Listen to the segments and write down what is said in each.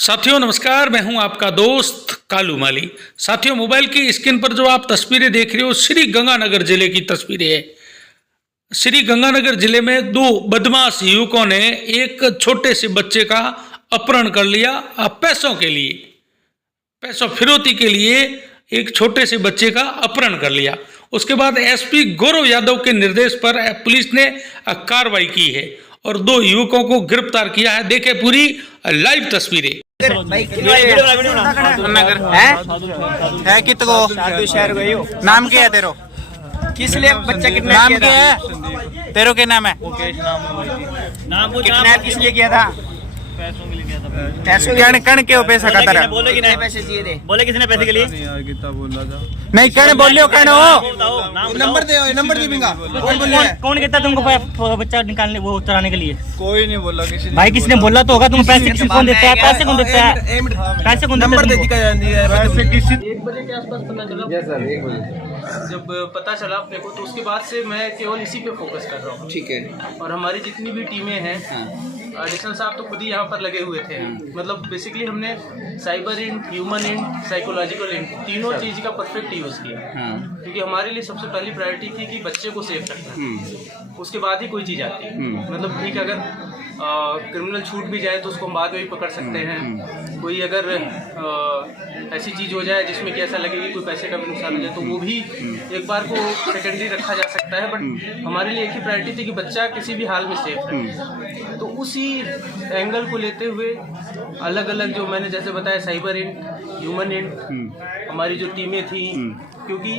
साथियों नमस्कार, मैं हूं आपका दोस्त कालू माली। साथियों, मोबाइल की स्क्रीन पर जो आप तस्वीरें देख रहे हो, श्री गंगानगर जिले की तस्वीरें हैं। श्री गंगानगर जिले में दो बदमाश युवकों ने एक छोटे से बच्चे का अपहरण कर लिया। पैसों के लिए, पैसों फिरौती के लिए एक छोटे से बच्चे का अपहरण कर लिया। उसके बाद एसपी गौरव यादव के निर्देश पर पुलिस ने कार्रवाई की है और दो युवकों को गिरफ्तार किया है। देखें पूरी लाइव तस्वीरें। है कितको नाम क्या है तेरो? किस लिए बच्चा किडनैप नाम किया क्या था? है तेरो? क्या नाम है? किडनैप किस लिए किया था? पैसों कण कण के पैसा का तेरा? बोले कितने पैसे चाहिए थे? बोले किसने पैसे के लिए? नहीं कण बोलियो कण हो। नंबर दे, नंबर दी बिंगा। कौन कहता तुमको बच्चा निकालने वो चुराने के लिए? कोई नहीं बोला किसी भाई किसने बोला तो होगा। तुम पैसे किसी कौन देता है? पैसे कौन देता है? पैसे कौन देता है? नंबर दे दिया जाती है। पैसे किसी 1 बजे के आसपास पता चला। जब पता चला अपने को तो उसके बाद से मैं केवल इसी पे फोकस कर रहा हूँ। ठीक है। और हमारी जितनी भी टीमें हैं, एडिशनल साहब तो खुद ही यहाँ पर लगे हुए थे। मतलब बेसिकली हमने cyber int, human int, psychological int, तीनों चीज़ का परफेक्ट यूज़ किया। क्योंकि हमारे लिए सबसे पहली प्रायोरिटी थी कि बच्चे को सेफ रखना। उसके बाद ही कोई चीज़ आती है। मतलब ठीक, अगर क्रिमिनल छूट भी जाए तो उसको हम बाद में भी पकड़ सकते हैं। कोई अगर ऐसी चीज़ हो जाए जिसमें कि ऐसा लगे कि कोई पैसे का भी नुकसान हो जाए तो वो भी एक बार को सेकेंडरी रखा जा सकता है। बट हमारे लिए एक ही प्रायोरिटी थी कि बच्चा किसी भी हाल में सेफ रहे। तो उसी एंगल को लेते हुए अलग अलग जो मैंने जैसे बताया, साइबर इंट, ह्यूमन इंट, हमारी जो टीमें थी, क्योंकि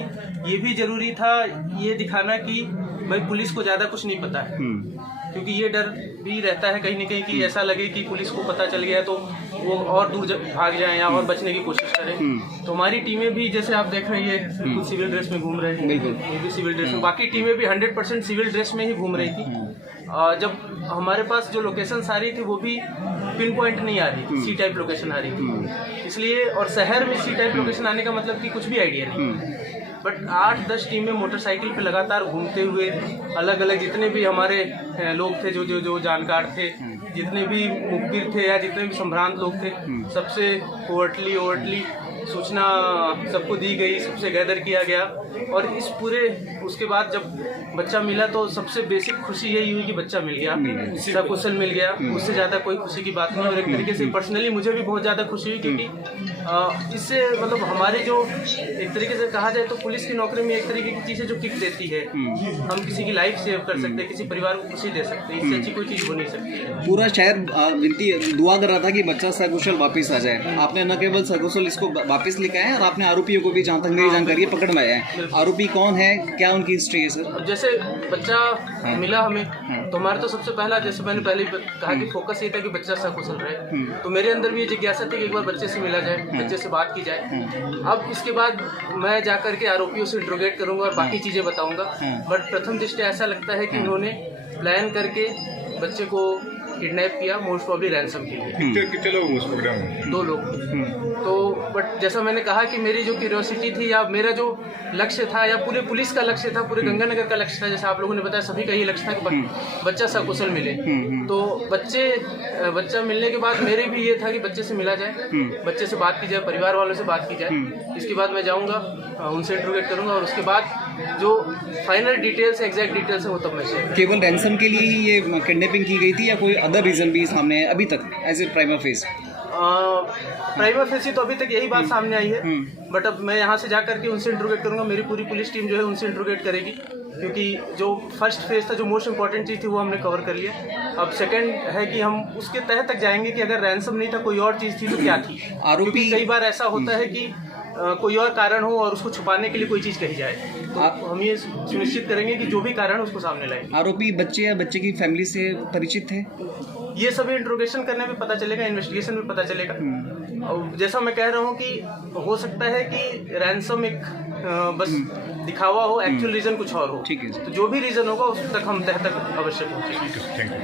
ये भी ज़रूरी था ये दिखाना कि भाई पुलिस को ज़्यादा कुछ नहीं पता है। क्योंकि ये डर भी रहता है कहीं ना कहीं कि ऐसा लगे कि पुलिस को पता चल गया तो वो और दूर भाग जाएं या और बचने की कोशिश करें। तो हमारी टीमें भी जैसे आप देख रहे हैं बिल्कुल सिविल ड्रेस में घूम रहे हैं, वो भी सिविल ड्रेस में, बाकी टीमें भी 100% सिविल ड्रेस में ही घूम रही थी। जब हमारे पास जो लोकेशन आ रही थी वो भी पिन पॉइंट नहीं आ रही थी, सी टाइप लोकेशन आ रही थी। इसलिए, और शहर में सी टाइप लोकेशन आने का मतलब कि कुछ भी आइडिया नहीं। बट 8-10 टीमें मोटरसाइकिल पे लगातार घूमते हुए अलग अलग जितने भी हमारे लोग थे जो जानकार थे, जितने भी मुखबिर थे या जितने भी संभ्रांत लोग थे, सबसे ओवरटली सूचना सबको दी गई, सबसे गैदर किया गया। और इस पूरे उसके बाद जब बच्चा मिला तो सबसे बेसिक खुशी यही हुई कि बच्चा मिल गया, सकुशल मिल गया। उससे ज़्यादा कोई खुशी की बात नहीं। और एक तरीके से पर्सनली मुझे भी बहुत ज़्यादा खुशी हुई क्योंकि इससे मतलब हमारे जो एक तरीके से कहा जाए तो पुलिस की नौकरी में एक तरीके की चीज़ है जो किक देती है। हम किसी की लाइफ सेव कर सकते हैं, किसी परिवार को खुशी दे सकते हैं, इससे अच्छी कोई चीज़ हो नहीं सकती। पूरा शहर विनती दुआ कर रहा था कि बच्चा सकुशल वापस आ जाए। आपने न केवल सकुशल इसको वापस लेकर आए और आपने आरोपियों को भी जहाँ तक मेरी जानकारी है पकड़ में आया है। आरोपी कौन है, क्या उनकी हिस्ट्री है सर? जैसे बच्चा मिला हमें तो हमारा तो सबसे पहला, जैसे मैंने पहले कहा कि फोकस ये था कि बच्चा सकुशल रहे। तो मेरे अंदर भी ये जिज्ञासा थी कि एक बार बच्चे से मिला जाए, बच्चे से बात की जाए। अब इसके बाद मैं जाकर के आरोपियों से इंट्रोगेट करूंगा और बाकी चीज़ें बताऊंगा। बट प्रथम दृष्टया ऐसा लगता है कि इन्होंने प्लान करके बच्चे को किडनैप किया, मोस्ट प्रॉब्ली रैंसम के लिए। कितने लोग उस प्रोग्राम में? 2 लोग। तो बट जैसा मैंने कहा कि मेरी जो क्यूरियोसिटी थी या मेरा जो लक्ष्य था या पूरे पुलिस का लक्ष्य था, पूरे गंगानगर का लक्ष्य था, जैसे आप लोगों ने बताया सभी का ये लक्ष्य था कि बच्चा सकुशल मिले। तो बच्चा मिलने के बाद मेरे भी ये था कि बच्चे से मिला जाए, बच्चे से बात की जाए, परिवार वालों से बात की जाए। इसके बाद मैं जाऊँगा, उनसे इंट्रोगेट करूँगा और उसके बाद जो फाइनल डिटेल्स, एग्जैक्ट डिटेल्स है वो तब मैं शेयर। केवल रैंसम के लिए ही ये किडनैपिंग की गई थी या कोई अदर रीजन भी सामने है अभी तक as a prima facie? Prima facie तो अभी तक यही बात सामने आई है। बट अब मैं यहाँ से जा करके उनसे इंट्रोगेट करूँगा, मेरी पूरी पुलिस टीम जो है उनसे इंट्रोगेट करेगी। क्योंकि जो फर्स्ट फेज था, जो मोस्ट इंपॉर्टेंट चीज़ थी वो हमने कवर कर लिया। अब सेकंड है कि हम उसके तह तक जाएंगे कि अगर रैंसम नहीं था, कोई और चीज़ थी तो क्या थी। आरोपी कई बार ऐसा होता है कि कोई और कारण हो और उसको छुपाने के लिए कोई चीज़ कही जाए, तो हम ये सुनिश्चित करेंगे कि जो भी कारण है उसको सामने लाएं। आरोपी बच्चे या बच्चे की फैमिली से परिचित थे? ये सभी इंट्रोगेशन करने में पता चलेगा, इन्वेस्टिगेशन में पता चलेगा। और जैसा मैं कह रहा हूँ कि हो सकता है कि रैंसम एक बस दिखावा हो, एक्चुअल रीज़न कुछ और हो। ठीक है। तो जो भी रीज़न होगा उस तक हम तह तक अवश्य पहुँचेंगे। Thank you.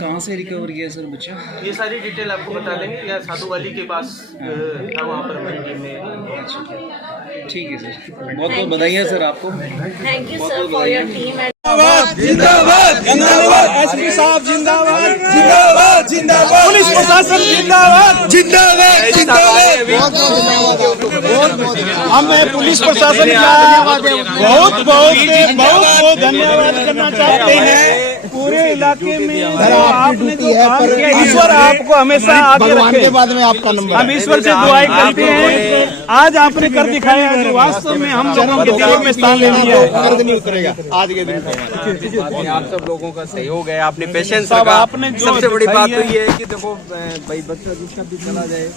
कहाँ से रिकवर किया सर बच्चा? ये सारी डिटेल आपको बता देंगे। यहाँ साधु वाली के पास था, वहाँ पर हमारी टीम ने। ठीक है सर, बहुत बहुत बधाइयाँ सर आपको। Thank you, sir, for your team and जिंदाबाद जिंदाबाद एसपी साहब जिंदाबाद जिंदाबाद जिंदाबाद पुलिस प्रशासन जिंदाबाद जिंदाबाद जिंदाबाद। हमें पुलिस प्रशासन का बहुत बहुत बहुत धन्यवाद करना चाहते हैं। पूरे इलाके में आपने जो काम किया, ईश्वर आपको हमेशा आगे रखे। बाद में आपका नंबर हम ईश्वर से दुआएं करते हैं। आज आपने कर दिखाया जो वास्तव में हम लोगों के दिलों में स्थान ले लिया है। कर्ज नहीं उतरेगा आज के दिन। आप सब लोगों का सहयोग है, आपने पेशेंस सब रखा। आपने जो सबसे बड़ी बात दिखाई तो ये है कि देखो भाई बच्चा जिसका भी चला जाए